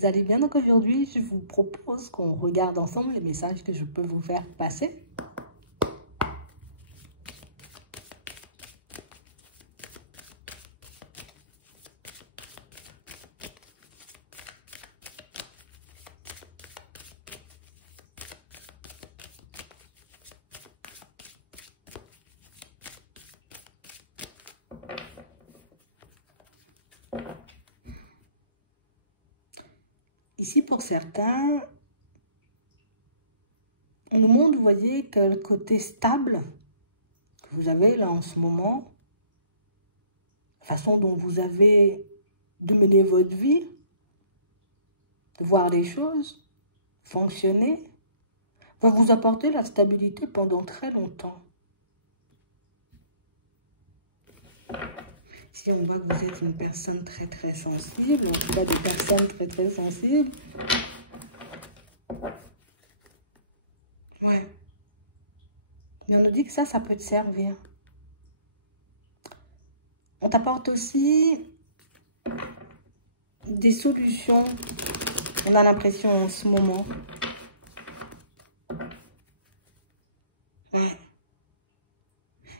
vous allez bien. Donc aujourd'hui, je vous propose qu'on regarde ensemble les messages que je peux vous faire passer. Ici, pour certains, on nous montre, vous voyez, que le côté stable que vous avez là en ce moment, la façon dont vous avez de mener votre vie, de voir les choses, fonctionner, va vous apporter la stabilité pendant très longtemps. Si on voit que vous êtes une personne très sensible, en tout cas des personnes très sensibles, ouais. Mais on nous dit que ça peut te servir. On t'apporte aussi des solutions, on a l'impression en ce moment. Ouais.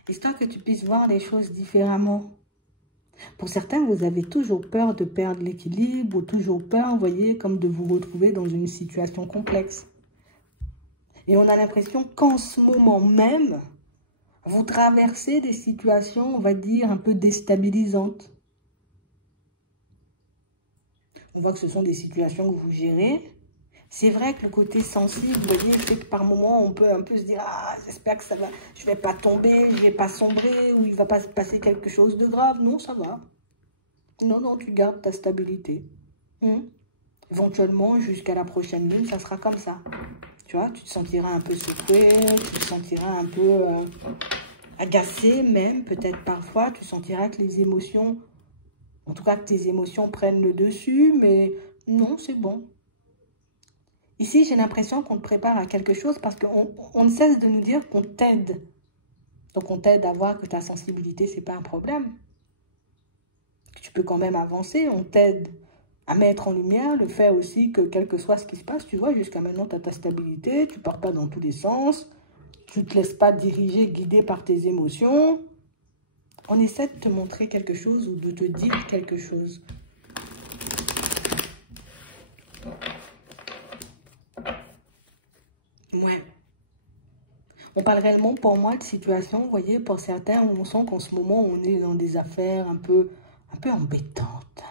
Histoire que tu puisses voir les choses différemment. Pour certains, vous avez toujours peur de perdre l'équilibre ou toujours peur, vous voyez, comme de vous retrouver dans une situation complexe. Et on a l'impression qu'en ce moment même, vous traversez des situations, on va dire, un peu déstabilisantes. On voit que ce sont des situations que vous gérez. C'est vrai que le côté sensible, vous voyez, fait que par moment, on peut un peu se dire « Ah, j'espère que ça va, je ne vais pas tomber, je ne vais pas sombrer, ou il ne va pas se passer quelque chose de grave. » Non, ça va. Non, tu gardes ta stabilité. Éventuellement, jusqu'à la prochaine lune, ça sera comme ça. Tu vois, tu te sentiras un peu secoué, tu te sentiras un peu agacé même, peut-être parfois. Tu sentiras que les émotions, en tout cas que tes émotions prennent le dessus, mais non, c'est bon. Ici, j'ai l'impression qu'on te prépare à quelque chose parce qu'on ne cesse de nous dire qu'on t'aide. Donc, on t'aide à voir que ta sensibilité, ce n'est pas un problème. Que tu peux quand même avancer. On t'aide à mettre en lumière le fait aussi que, quel que soit ce qui se passe, tu vois, jusqu'à maintenant, tu as ta stabilité, tu ne pars pas dans tous les sens, tu ne te laisses pas diriger, guider par tes émotions. On essaie de te montrer quelque chose ou de te dire quelque chose. Ouais. On parle réellement, pour moi, de situation, vous voyez, pour certains, on sent qu'en ce moment, on est dans des affaires un peu embêtantes.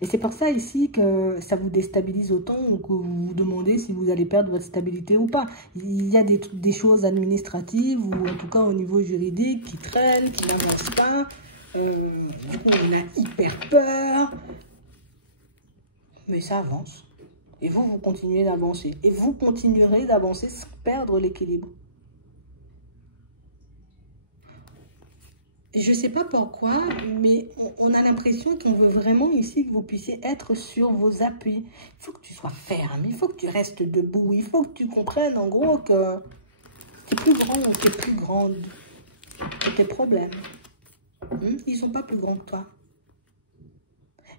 Et c'est pour ça ici que ça vous déstabilise autant ou que vous vous demandez si vous allez perdre votre stabilité ou pas. Il y a des choses administratives ou en tout cas au niveau juridique qui traînent, qui n'avancent pas. Du coup, on a hyper peur. Mais ça avance. Et vous continuez d'avancer. Et vous continuerez d'avancer sans perdre l'équilibre. Je ne sais pas pourquoi, mais on a l'impression qu'on veut vraiment ici que vous puissiez être sur vos appuis. Il faut que tu sois ferme, il faut que tu restes debout, il faut que tu comprennes en gros que tu es plus grand ou tu es plus grande que tes problèmes. Ils ne sont pas plus grands que toi.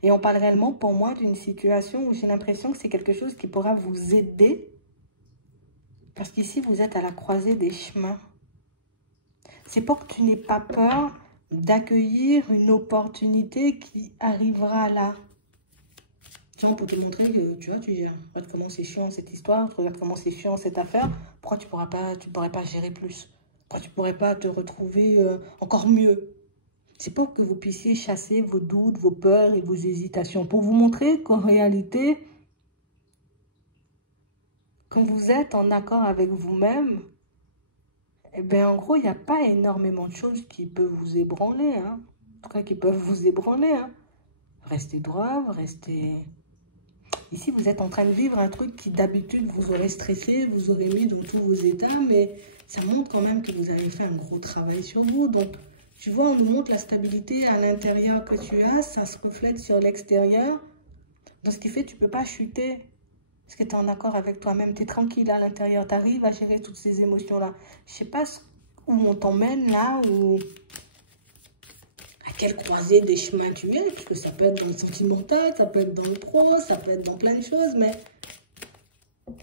Et on parle réellement pour moi d'une situation où j'ai l'impression que c'est quelque chose qui pourra vous aider. Parce qu'ici, vous êtes à la croisée des chemins. C'est pour que tu n'aies pas peur d'accueillir une opportunité qui arrivera là. Tu vois, pour te montrer que, tu vois, tu gères. Regarde comment c'est chiant cette histoire, regarde comment c'est chiant cette affaire. Pourquoi tu pourrais pas gérer plus? Pourquoi tu pourrais pas te retrouver encore mieux? C'est pour que vous puissiez chasser vos doutes, vos peurs et vos hésitations. Pour vous montrer qu'en réalité, quand vous êtes en accord avec vous-même, eh bien, en gros, il n'y a pas énormément de choses qui peuvent vous ébranler. En tout cas, qui peuvent vous ébranler. Restez droit, restez... Ici, vous êtes en train de vivre un truc qui, d'habitude, vous aurait stressé, vous aurez mis dans tous vos états, mais ça montre quand même que vous avez fait un gros travail sur vous. Donc, tu vois, on nous montre la stabilité à l'intérieur que tu as, ça se reflète sur l'extérieur. Donc, ce qui fait que tu ne peux pas chuter. Parce que tu es en accord avec toi-même, tu es tranquille à l'intérieur, tu arrives à gérer toutes ces émotions-là. Je ne sais pas où on t'emmène là, ou à quelle croisée des chemins tu es, parce que ça peut être dans le sentimental, ça peut être dans le pro, ça peut être dans plein de choses, mais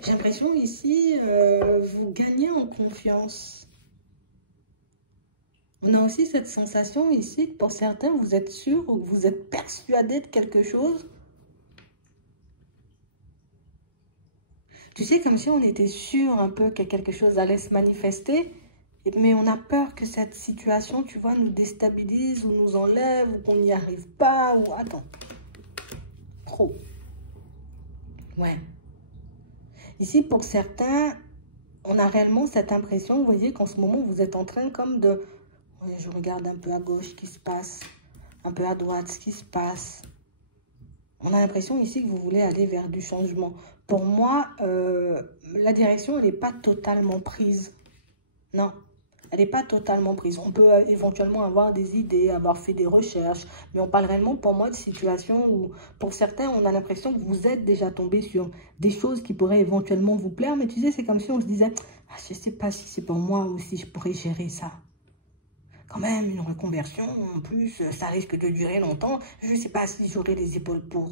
j'ai l'impression ici, vous gagnez en confiance. On a aussi cette sensation ici que pour certains, vous êtes sûr ou que vous êtes persuadé de quelque chose. Tu sais, comme si on était sûr un peu que quelque chose allait se manifester, mais on a peur que cette situation, tu vois, nous déstabilise ou nous enlève ou qu'on n'y arrive pas ou... Attends. Trop. Ouais. Ici, pour certains, on a réellement cette impression, vous voyez, qu'en ce moment, vous êtes en train comme de... Oui, je regarde un peu à gauche ce qui se passe, un peu à droite ce qui se passe. On a l'impression ici que vous voulez aller vers du changement. Pour moi, la direction, elle n'est pas totalement prise. Non, elle n'est pas totalement prise. On peut éventuellement avoir des idées, avoir fait des recherches, mais on parle réellement pour moi de situations où, pour certains, on a l'impression que vous êtes déjà tombé sur des choses qui pourraient éventuellement vous plaire, mais tu sais, c'est comme si on se disait, ah, je ne sais pas si c'est pour moi ou si je pourrais gérer ça. Quand même, une reconversion, en plus, ça risque de durer longtemps. Je ne sais pas si j'aurai les épaules pour.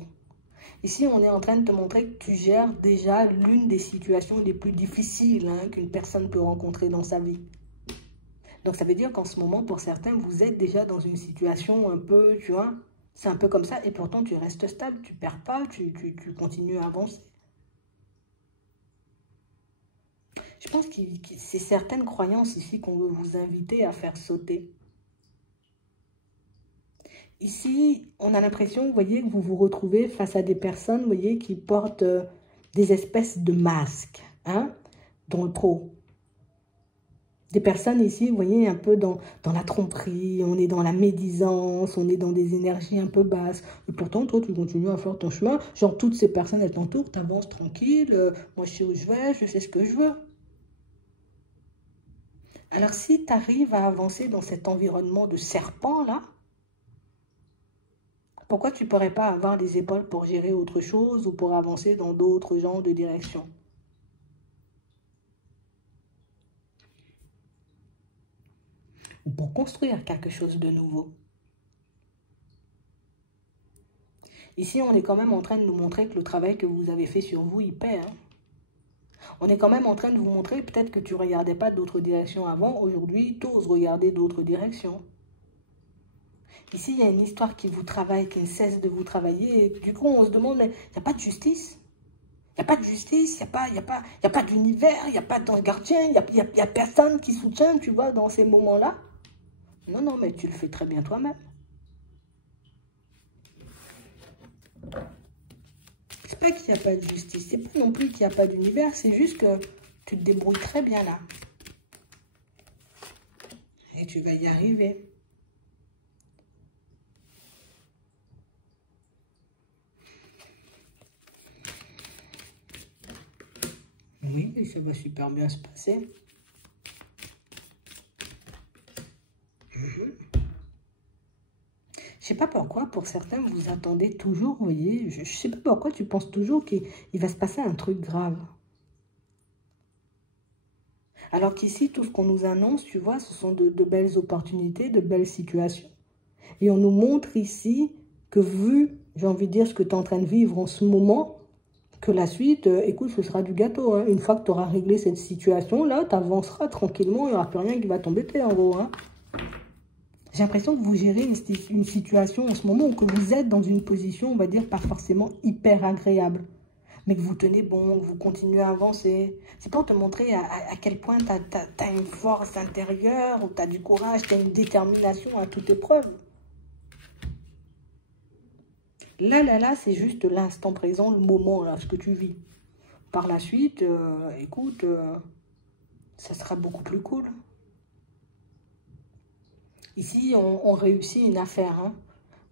Ici, on est en train de te montrer que tu gères déjà l'une des situations les plus difficiles qu'une personne peut rencontrer dans sa vie. Donc, ça veut dire qu'en ce moment, pour certains, vous êtes déjà dans une situation un peu, tu vois, c'est un peu comme ça. Et pourtant, tu restes stable, tu ne perds pas, tu continues à avancer. Je pense que c'est certaines croyances ici qu'on veut vous inviter à faire sauter. Ici, on a l'impression, vous voyez, que vous vous retrouvez face à des personnes, vous voyez, qui portent des espèces de masques, hein, dans le pro. Des personnes ici, vous voyez, un peu dans la tromperie, on est dans la médisance, on est dans des énergies un peu basses. Et pourtant, toi, tu continues à faire ton chemin. Genre, toutes ces personnes, elles t'entourent, tu avances tranquille. Moi, je sais où je vais, je sais ce que je veux. Alors, si tu arrives à avancer dans cet environnement de serpent, là, pourquoi tu ne pourrais pas avoir les épaules pour gérer autre chose ou pour avancer dans d'autres genres de directions? Ou pour construire quelque chose de nouveau. Ici, on est quand même en train de nous montrer que le travail que vous avez fait sur vous, il paie. Hein. On est quand même en train de vous montrer, peut-être que tu ne regardais pas d'autres directions avant. Aujourd'hui, tu oses regarder d'autres directions. Ici, il y a une histoire qui vous travaille, qui ne cesse de vous travailler. Et du coup, on se demande, mais il n'y a pas de justice? Il n'y a pas de justice, il n'y a pas d'univers, il n'y a pas d'ange gardien, il n'y a personne qui soutient, tu vois, dans ces moments-là. Non, non, mais tu le fais très bien toi-même. C'est pas qu'il n'y a pas de justice, c'est pas non plus qu'il n'y a pas d'univers, c'est juste que tu te débrouilles très bien là. Et tu vas y arriver. Oui, ça va super bien se passer. Je sais pas pourquoi, pour certains, vous attendez toujours, vous voyez, je sais pas pourquoi tu penses toujours qu'il va se passer un truc grave. Alors qu'ici, tout ce qu'on nous annonce, tu vois, ce sont de belles opportunités, de belles situations. Et on nous montre ici que vu, j'ai envie de dire, ce que tu es en train de vivre en ce moment, que la suite, écoute, ce sera du gâteau. Hein. Une fois que tu auras réglé cette situation-là, tu avanceras tranquillement, il n'y aura plus rien qui va t'embêter en gros. Hein. J'ai l'impression que vous gérez une situation en ce moment où que vous êtes dans une position, on va dire, pas forcément hyper agréable. Mais que vous tenez bon, que vous continuez à avancer. C'est pour te montrer à quel point tu as une force intérieure, ou tu as du courage, tu as une détermination à toute épreuve. Là, c'est juste l'instant présent, le moment, là, ce que tu vis. Par la suite, écoute, ça sera beaucoup plus cool. Ici, on réussit une affaire hein,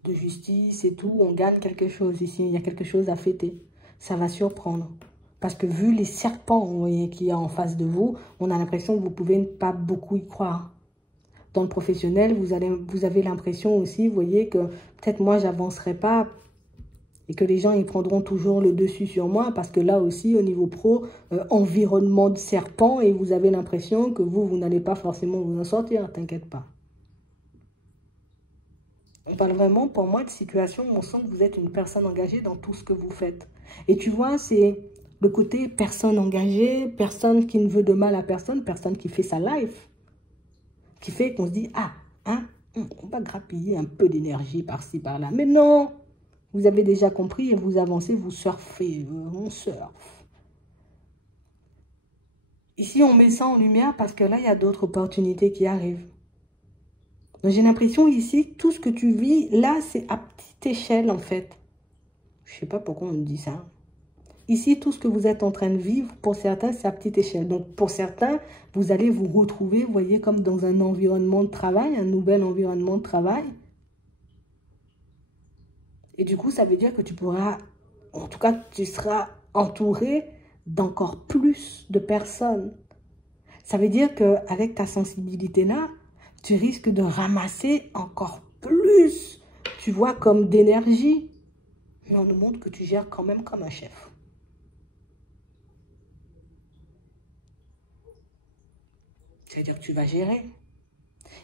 de justice et tout, on gagne quelque chose ici, il y a quelque chose à fêter. Ça va surprendre. Parce que vu les serpents qu'il y a en face de vous, on a l'impression que vous pouvez pas beaucoup y croire. Dans le professionnel, vous avez l'impression aussi, vous voyez, que peut-être moi, j'avancerai pas et que les gens, ils prendront toujours le dessus sur moi parce que là aussi, au niveau pro, environnement de serpent et vous avez l'impression que vous n'allez pas forcément vous en sortir, t'inquiète pas. On parle vraiment, pour moi, de situation où on sent que vous êtes une personne engagée dans tout ce que vous faites. Et tu vois, c'est le côté personne engagée, personne qui ne veut de mal à personne, personne qui fait sa life, qui fait qu'on se dit, ah, hein, on va grappiller un peu d'énergie par-ci, par-là. Mais non, vous avez déjà compris et vous avancez, vous surfez, on surfe. Ici, on met ça en lumière parce que là, il y a d'autres opportunités qui arrivent. J'ai l'impression ici, tout ce que tu vis, là, c'est à petite échelle, en fait. Je ne sais pas pourquoi on me dit ça. Ici, tout ce que vous êtes en train de vivre, pour certains, c'est à petite échelle. Donc, pour certains, vous allez vous retrouver, vous voyez, comme dans un environnement de travail, un nouvel environnement de travail. Et du coup, ça veut dire que tu pourras, en tout cas, tu seras entouré d'encore plus de personnes. Ça veut dire qu'avec ta sensibilité-là, tu risques de ramasser encore plus, tu vois, comme d'énergie. Mais on nous montre que tu gères quand même comme un chef. C'est-à-dire que tu vas gérer.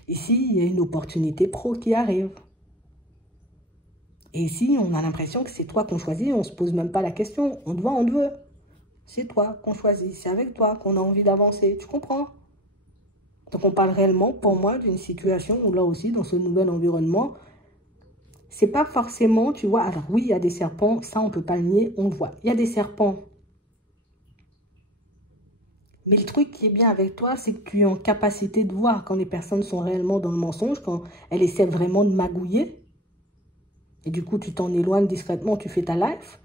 Ici, il y a une opportunité pro qui arrive. Et ici, on a l'impression que c'est toi qu'on choisit, on ne se pose même pas la question. On te voit, on te veut. C'est toi qu'on choisit, c'est avec toi qu'on a envie d'avancer. Tu comprends? Donc, on parle réellement, pour moi, d'une situation où là aussi, dans ce nouvel environnement, c'est pas forcément, tu vois, alors oui, il y a des serpents, ça, on ne peut pas le nier, on le voit. Il y a des serpents. Mais le truc qui est bien avec toi, c'est que tu es en capacité de voir quand les personnes sont réellement dans le mensonge, quand elles essaient vraiment de magouiller. Et du coup, tu t'en éloignes discrètement, tu fais ta life.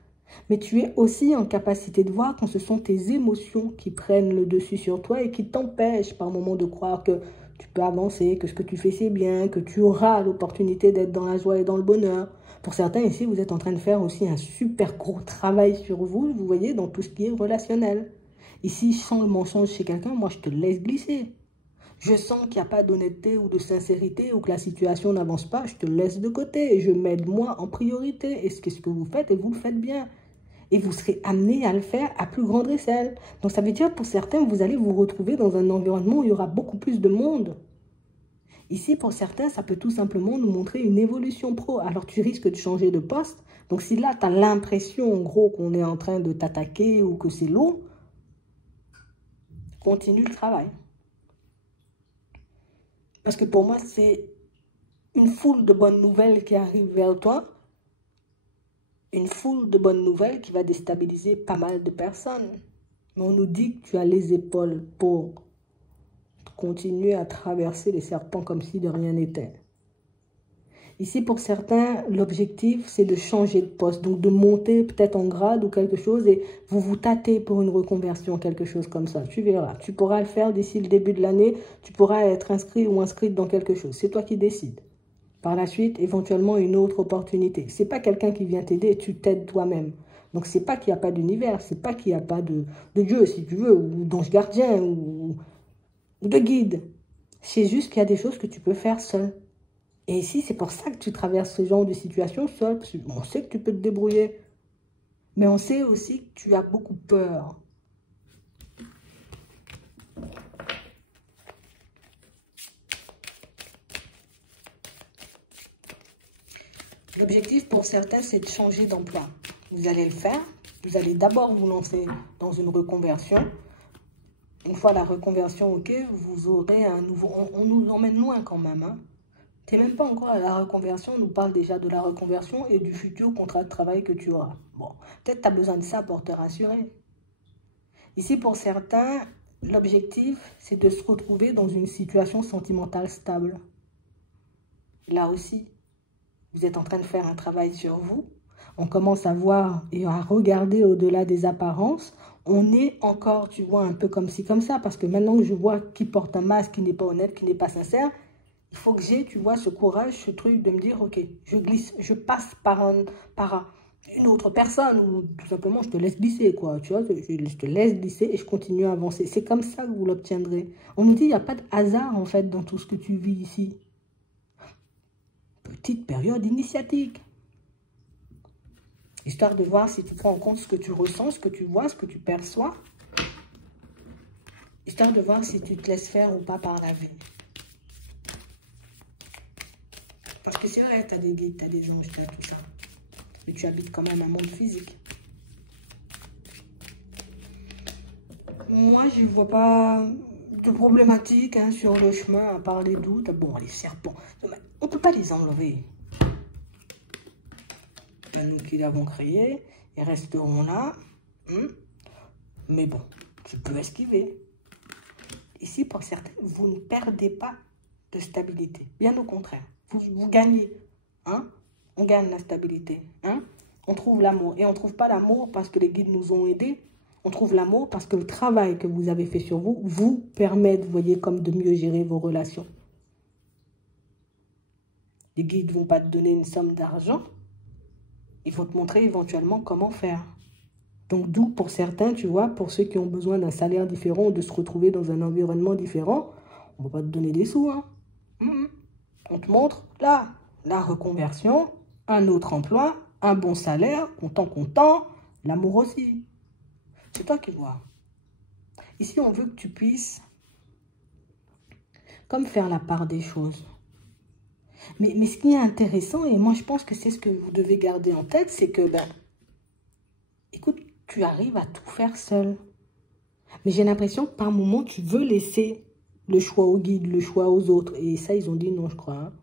Mais tu es aussi en capacité de voir quand ce sont tes émotions qui prennent le dessus sur toi et qui t'empêchent par moments de croire que tu peux avancer, que ce que tu fais c'est bien, que tu auras l'opportunité d'être dans la joie et dans le bonheur. Pour certains ici, vous êtes en train de faire aussi un super gros travail sur vous, vous voyez, dans tout ce qui est relationnel. Ici, sans le mensonge chez quelqu'un, moi je te laisse glisser. Je sens qu'il n'y a pas d'honnêteté ou de sincérité ou que la situation n'avance pas, je te laisse de côté et je m'aide moi en priorité. Et qu'est-ce que vous faites et vous le faites bien. Et vous serez amené à le faire à plus grande échelle. Donc ça veut dire pour certains, vous allez vous retrouver dans un environnement où il y aura beaucoup plus de monde. Ici, pour certains, ça peut tout simplement nous montrer une évolution pro. Alors tu risques de changer de poste. Donc si là, tu as l'impression en gros qu'on est en train de t'attaquer ou que c'est lourd, continue le travail. Parce que pour moi, c'est une foule de bonnes nouvelles qui arrivent vers toi. Une foule de bonnes nouvelles qui va déstabiliser pas mal de personnes. Mais on nous dit que tu as les épaules pour continuer à traverser les serpents comme si de rien n'était. Ici, pour certains, l'objectif, c'est de changer de poste. Donc, de monter peut-être en grade ou quelque chose et vous vous tâtez pour une reconversion, quelque chose comme ça. Tu verras. Tu pourras le faire d'ici le début de l'année. Tu pourras être inscrit ou inscrite dans quelque chose. C'est toi qui décides. Par la suite, éventuellement, une autre opportunité. C'est pas quelqu'un qui vient t'aider, tu t'aides toi-même. Donc, c'est pas qu'il n'y a pas d'univers, c'est pas qu'il n'y a pas de Dieu, si tu veux, ou d'ange gardien, ou de guide. C'est juste qu'il y a des choses que tu peux faire seul. Et ici, c'est pour ça que tu traverses ce genre de situation seul. Parce qu'on sait que tu peux te débrouiller. Mais on sait aussi que tu as beaucoup peur. L'objectif pour certains, c'est de changer d'emploi. Vous allez le faire. Vous allez d'abord vous lancer dans une reconversion. Une fois la reconversion, ok, vous aurez un nouveau... On nous emmène loin quand même, hein. Tu n'es même pas encore à la reconversion, on nous parle déjà de la reconversion et du futur contrat de travail que tu auras. Bon, peut-être tu as besoin de ça pour te rassurer. Ici, pour certains, l'objectif, c'est de se retrouver dans une situation sentimentale stable. Là aussi, vous êtes en train de faire un travail sur vous. On commence à voir et à regarder au-delà des apparences. On est encore, tu vois, un peu comme ci, comme ça. Parce que maintenant que je vois qui porte un masque, qui n'est pas honnête, qui n'est pas sincère, il faut que j'ai, tu vois, ce courage, ce truc de me dire, ok, je glisse, je passe par une autre personne ou tout simplement je te laisse glisser, quoi. Tu vois, je te laisse glisser et je continue à avancer. C'est comme ça que vous l'obtiendrez. On nous dit, il n'y a pas de hasard, en fait, dans tout ce que tu vis ici. Petite période initiatique. Histoire de voir si tu prends en compte ce que tu ressens, ce que tu vois, ce que tu perçois. Histoire de voir si tu te laisses faire ou pas par la vie. Parce Et c'est vrai, tu as des guides, tu as des anges, tu as tout ça. Mais tu habites quand même un monde physique. Moi, je ne vois pas de problématique hein, sur le chemin, à part les doutes. Bon, les serpents, on ne peut pas les enlever. C'est nous qui l'avons créé, ils resteront là. Mais bon, tu peux esquiver. Ici, pour certains, vous ne perdez pas de stabilité. Bien au contraire, vous gagnez. Hein? On gagne la stabilité. Hein? On trouve l'amour. Et on ne trouve pas l'amour parce que les guides nous ont aidés. On trouve l'amour parce que le travail que vous avez fait sur vous vous permet, vous voyez, comme de mieux gérer vos relations. Les guides ne vont pas te donner une somme d'argent. Ils vont te montrer éventuellement comment faire. Donc, d'où pour certains, tu vois, pour ceux qui ont besoin d'un salaire différent ou de se retrouver dans un environnement différent, on ne va pas te donner des sous. Hein. On te montre, là, la reconversion, un autre emploi, un bon salaire, content, l'amour aussi. C'est toi qui vois. Ici, on veut que tu puisses, comme faire la part des choses. Mais ce qui est intéressant, et moi je pense que c'est ce que vous devez garder en tête, c'est que, écoute, tu arrives à tout faire seul. Mais j'ai l'impression que par moment, tu veux laisser le choix au guide, le choix aux autres. Et ça, ils ont dit non, je crois. Hein.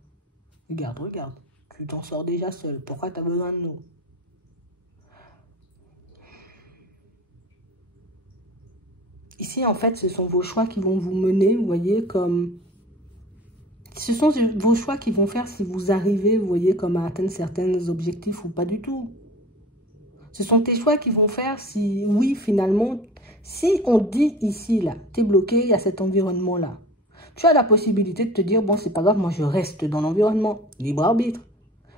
Regarde, tu t'en sors déjà seul. Pourquoi tu as besoin de nous? Ici, en fait, ce sont vos choix qui vont vous mener, vous voyez, comme... Ce sont vos choix qui vont faire si vous arrivez, vous voyez, comme à atteindre certains objectifs ou pas du tout. Ce sont tes choix qui vont faire si, oui, finalement, si on dit ici, là, tu es bloqué, il y a cet environnement-là. Tu as la possibilité de te dire, bon, c'est pas grave, moi je reste dans l'environnement, libre arbitre.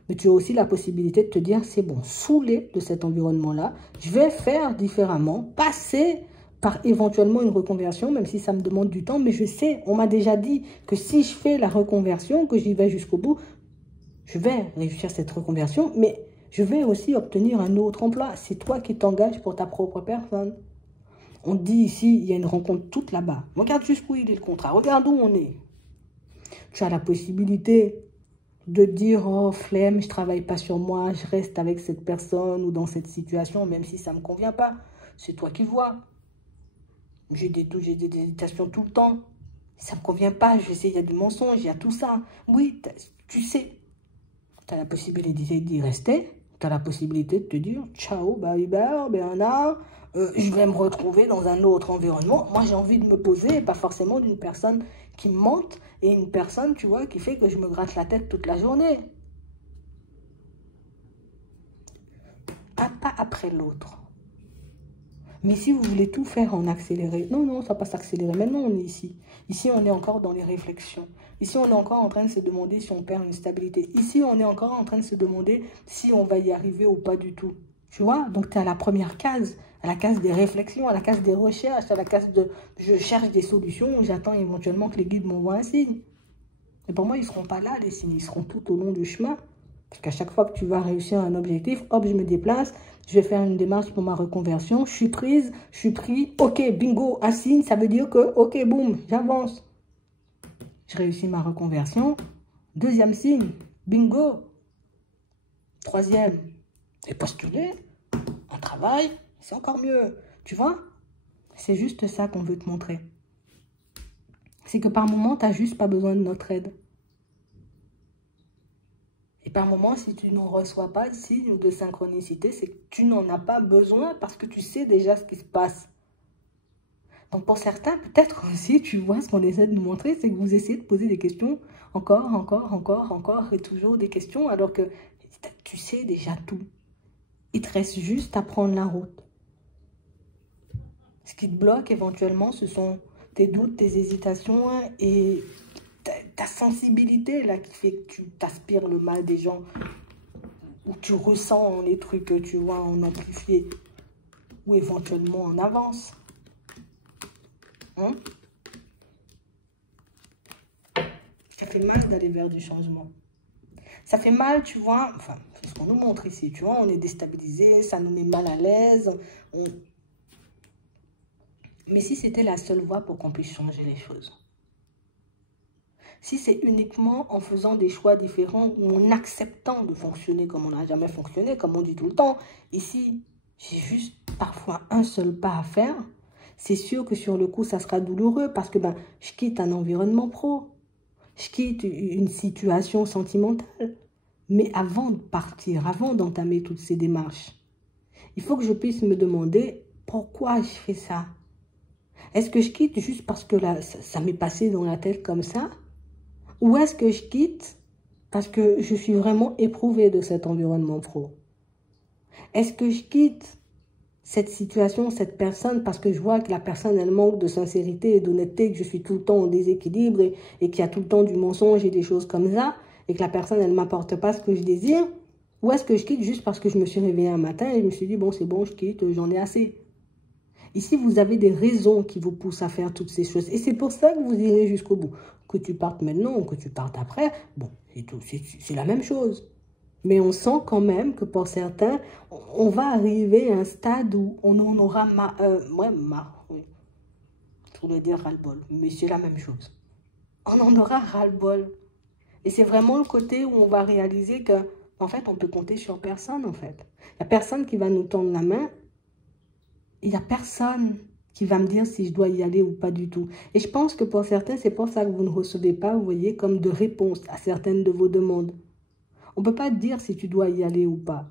Mais tu as aussi la possibilité de te dire, c'est bon, saoulé de cet environnement-là, je vais faire différemment, passer par éventuellement une reconversion, même si ça me demande du temps, mais je sais, on m'a déjà dit que si je fais la reconversion, que j'y vais jusqu'au bout, je vais réussir cette reconversion, mais je vais aussi obtenir un autre emploi. C'est toi qui t'engages pour ta propre personne. On dit ici, il y a une rencontre toute là-bas. Regarde jusqu'où il est le contrat, regarde où on est. Tu as la possibilité de dire, oh flemme, je ne travaille pas sur moi, je reste avec cette personne ou dans cette situation, même si ça ne me convient pas. C'est toi qui vois. J'ai des hésitations tout le temps. Ça ne me convient pas, je sais, il y a du mensonge, il y a tout ça. Oui, tu sais, tu as la possibilité d'y rester. Tu as la possibilité de te dire, ciao, bye bye, Bernard, je vais me retrouver dans un autre environnement. Moi, j'ai envie de me poser, pas forcément d'une personne qui me mente et une personne, tu vois, qui fait que je me gratte la tête toute la journée. Un pas après l'autre. Mais si vous voulez tout faire en accéléré, non, ça va pas s'accélérer. Maintenant, on est ici. Ici, on est encore dans les réflexions. Ici, on est encore en train de se demander si on perd une stabilité. Ici, on est encore en train de se demander si on va y arriver ou pas du tout. Tu vois? Donc, tu es à la première case, à la case des réflexions, à la case des recherches, à la case de je cherche des solutions, j'attends éventuellement que les guides m'envoient un signe. Et pour moi, ils ne seront pas là, les signes. Ils seront tout au long du chemin. Parce qu'à chaque fois que tu vas réussir un objectif, hop, je me déplace, je vais faire une démarche pour ma reconversion, je suis prise, je suis pris, ok, bingo, un signe, ça veut dire que, ok, boum, j'avance. Je réussis ma reconversion, deuxième signe, bingo. Troisième, et postuler, un travail, c'est encore mieux, tu vois? C'est juste ça qu'on veut te montrer. C'est que par moment, tu n'as juste pas besoin de notre aide. Et par moment, si tu n'en reçois pas de signe ou de synchronicité, c'est que tu n'en as pas besoin parce que tu sais déjà ce qui se passe. Donc pour certains, peut-être aussi, tu vois, ce qu'on essaie de nous montrer, c'est que vous essayez de poser des questions, encore et toujours des questions, alors que tu sais déjà tout. Il te reste juste à prendre la route. Ce qui te bloque éventuellement, ce sont tes doutes, tes hésitations et ta sensibilité là qui fait que tu t'aspires le mal des gens, ou tu ressens les trucs, tu vois, en amplifié, ou éventuellement en avance. Hein? Ça fait mal d'aller vers du changement. Ça fait mal, tu vois, enfin, c'est ce qu'on nous montre ici, tu vois, on est déstabilisé, ça nous met mal à l'aise. Mais si c'était la seule voie pour qu'on puisse changer les choses, Si c'est uniquement en faisant des choix différents ou en acceptant de fonctionner comme on n'a jamais fonctionné, comme on dit tout le temps, ici, j'ai juste parfois un seul pas à faire, c'est sûr que sur le coup, ça sera douloureux parce que je quitte un environnement pro, je quitte une situation sentimentale. Mais avant de partir, avant d'entamer toutes ces démarches, il faut que je puisse me demander pourquoi je fais ça. Est-ce que je quitte juste parce que là, ça m'est passé dans la tête comme ça? Ou est-ce que je quitte parce que je suis vraiment éprouvée de cet environnement pro? Est-ce que je quitte cette situation, cette personne, parce que je vois que la personne, elle manque de sincérité et d'honnêteté, que je suis tout le temps en déséquilibre et qu'il y a tout le temps du mensonge et des choses comme ça, et que la personne, elle ne m'apporte pas ce que je désire? Ou est-ce que je quitte juste parce que je me suis réveillée un matin et je me suis dit, bon, c'est bon, je quitte, j'en ai assez? Ici, vous avez des raisons qui vous poussent à faire toutes ces choses. Et c'est pour ça que vous irez jusqu'au bout. Que tu partes maintenant ou que tu partes après, bon, c'est la même chose. Mais on sent quand même que pour certains, on va arriver à un stade où on en aura marre, oui. Je voulais dire ras-le-bol, mais c'est la même chose. On en aura ras-le-bol. Et c'est vraiment le côté où on va réaliser que, en fait, on peut compter sur personne, en fait. Il n'y a personne qui va nous tendre la main. Il n'y a personne qui va me dire si je dois y aller ou pas du tout. Et je pense que pour certains, c'est pour ça que vous ne recevez pas, vous voyez, comme de réponse à certaines de vos demandes. On ne peut pas te dire si tu dois y aller ou pas.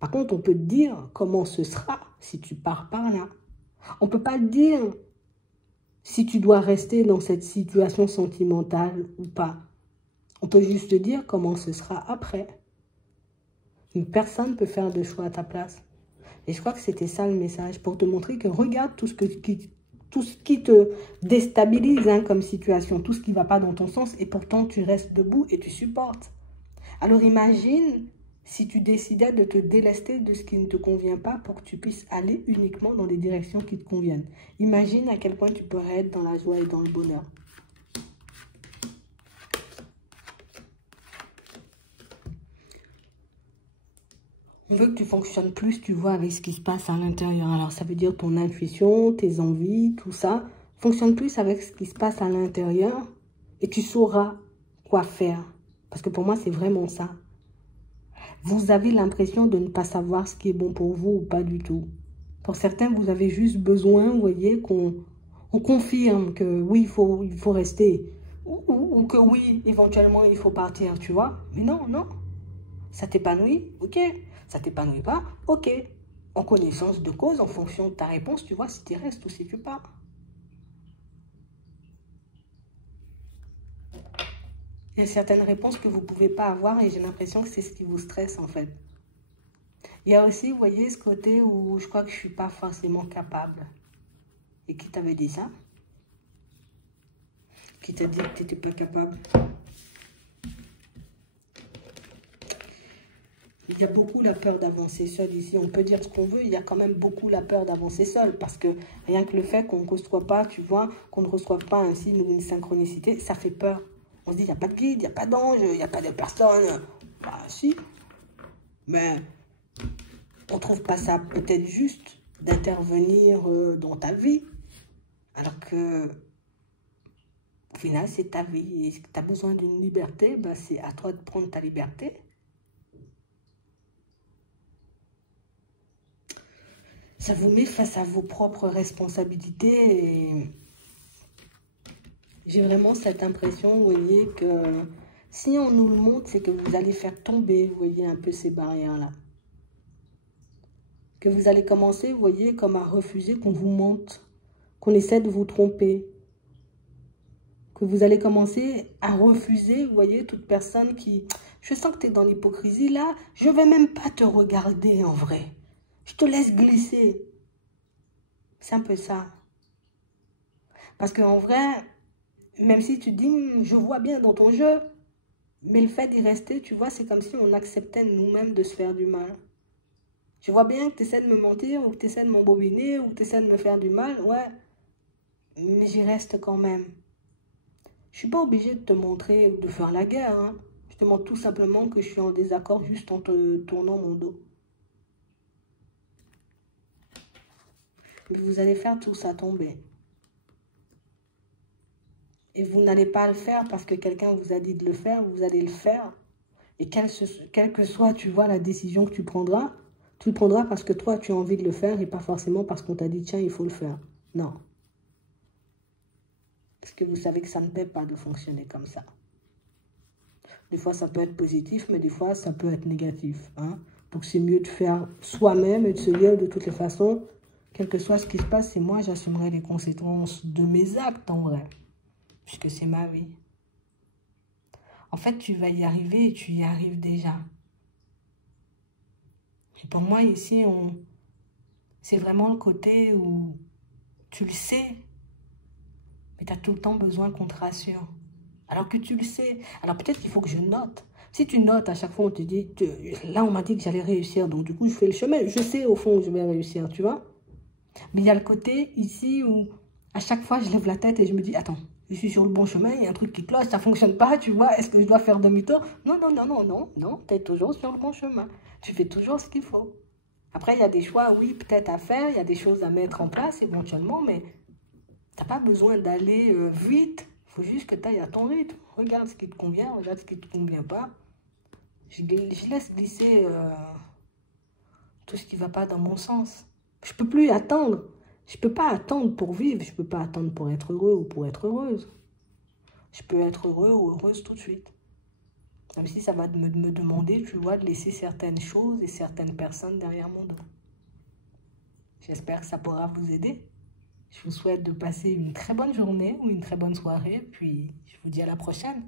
Par contre, on peut te dire comment ce sera si tu pars par là. On ne peut pas te dire si tu dois rester dans cette situation sentimentale ou pas. On peut juste te dire comment ce sera après. Mais personne ne peut faire de choix à ta place. Et je crois que c'était ça le message, pour te montrer que regarde tout ce qui te déstabilise comme situation, tout ce qui ne va pas dans ton sens, et pourtant tu restes debout et tu supportes. Alors imagine si tu décidais de te délester de ce qui ne te convient pas pour que tu puisses aller uniquement dans les directions qui te conviennent. Imagine à quel point tu pourrais être dans la joie et dans le bonheur. On veut que tu fonctionnes plus, tu vois, avec ce qui se passe à l'intérieur. Alors, ça veut dire ton intuition, tes envies, tout ça. Fonctionne plus avec ce qui se passe à l'intérieur et tu sauras quoi faire. Parce que pour moi, c'est vraiment ça. Vous avez l'impression de ne pas savoir ce qui est bon pour vous ou pas du tout. Pour certains, vous avez juste besoin, vous voyez, qu'on confirme que oui, il faut rester. Ou que oui, éventuellement, il faut partir, tu vois. Mais non, non. Ça t'épanouit, ok. Ça t'épanouit pas, ok. En connaissance de cause, en fonction de ta réponse, tu vois si tu restes ou si tu pars. Il y a certaines réponses que vous ne pouvez pas avoir et j'ai l'impression que c'est ce qui vous stresse en fait. Il y a aussi, vous voyez, ce côté où je crois que je ne suis pas forcément capable. Et qui t'avait dit ça? Qui t'a dit que tu n'étais pas capable? Il y a beaucoup la peur d'avancer seul ici. On peut dire ce qu'on veut, il y a quand même beaucoup la peur d'avancer seul. Parce que rien que le fait qu'on ne reçoive pas, tu vois, qu'on ne reçoive pas un signe ou une synchronicité, ça fait peur. On se dit, il n'y a pas de guide, il n'y a pas d'ange, il n'y a pas de personne. Bah si, mais on ne trouve pas ça peut-être juste d'intervenir dans ta vie. Alors que, au final, c'est ta vie. Et si tu as besoin d'une liberté, bah, c'est à toi de prendre ta liberté. Ça vous met face à vos propres responsabilités et j'ai vraiment cette impression, vous voyez, que si on nous le montre, c'est que vous allez faire tomber, vous voyez, un peu ces barrières-là. Que vous allez commencer, vous voyez, comme à refuser qu'on vous montre, qu'on essaie de vous tromper. Que vous allez commencer à refuser, vous voyez, toute personne qui... Je sens que tu es dans l'hypocrisie, là, je ne vais même pas te regarder en vrai. Je te laisse glisser. C'est un peu ça. Parce qu'en vrai, même si tu dis, je vois bien dans ton jeu, mais le fait d'y rester, tu vois, c'est comme si on acceptait nous-mêmes de se faire du mal. Je vois bien que tu essaies de me mentir, ou que tu essaies de m'embobiner, ou que tu essaies de me faire du mal, ouais. Mais j'y reste quand même. Je ne suis pas obligée de te montrer ou de faire la guerre, hein. Je te montre tout simplement que je suis en désaccord juste en te tournant mon dos. Mais vous allez faire tout ça tomber. Et vous n'allez pas le faire parce que quelqu'un vous a dit de le faire, vous allez le faire. Et quelle que soit, tu vois, la décision que tu le prendras parce que toi, tu as envie de le faire et pas forcément parce qu'on t'a dit, tiens, il faut le faire. Non. Parce que vous savez que ça ne paie pas de fonctionner comme ça. Des fois, ça peut être positif, mais des fois, ça peut être négatif. Hein? Donc, c'est mieux de faire soi-même et de se dire, de toutes les façons, quel que soit ce qui se passe, c'est moi, j'assumerai les conséquences de mes actes, en vrai. Puisque c'est ma vie. En fait, tu vas y arriver et tu y arrives déjà. Et pour moi, ici, c'est vraiment le côté où tu le sais, mais tu as tout le temps besoin qu'on te rassure. Alors que tu le sais. Alors peut-être qu'il faut que je note. Si tu notes, à chaque fois, on te dit, là, on m'a dit que j'allais réussir, donc du coup, je fais le chemin. Je sais, au fond, où je vais réussir, tu vois. Mais il y a le côté ici où, à chaque fois, je lève la tête et je me dis, attends, je suis sur le bon chemin, il y a un truc qui cloche, ça ne fonctionne pas, tu vois, est-ce que je dois faire demi-tour? Non, non, non, non, non, non, tu es toujours sur le bon chemin. Tu fais toujours ce qu'il faut. Après, il y a des choix, oui, peut-être à faire, il y a des choses à mettre en place éventuellement, mais tu n'as pas besoin d'aller vite. Il faut juste que tu ailles à ton rythme. Regarde ce qui te convient, regarde ce qui ne te convient pas. Je laisse glisser tout ce qui ne va pas dans mon sens. Je ne peux plus attendre. Je ne peux pas attendre pour vivre. Je ne peux pas attendre pour être heureux ou pour être heureuse. Je peux être heureux ou heureuse tout de suite. Même si ça va me demander, tu vois, de laisser certaines choses et certaines personnes derrière mon dos. J'espère que ça pourra vous aider. Je vous souhaite de passer une très bonne journée ou une très bonne soirée. Puis, je vous dis à la prochaine.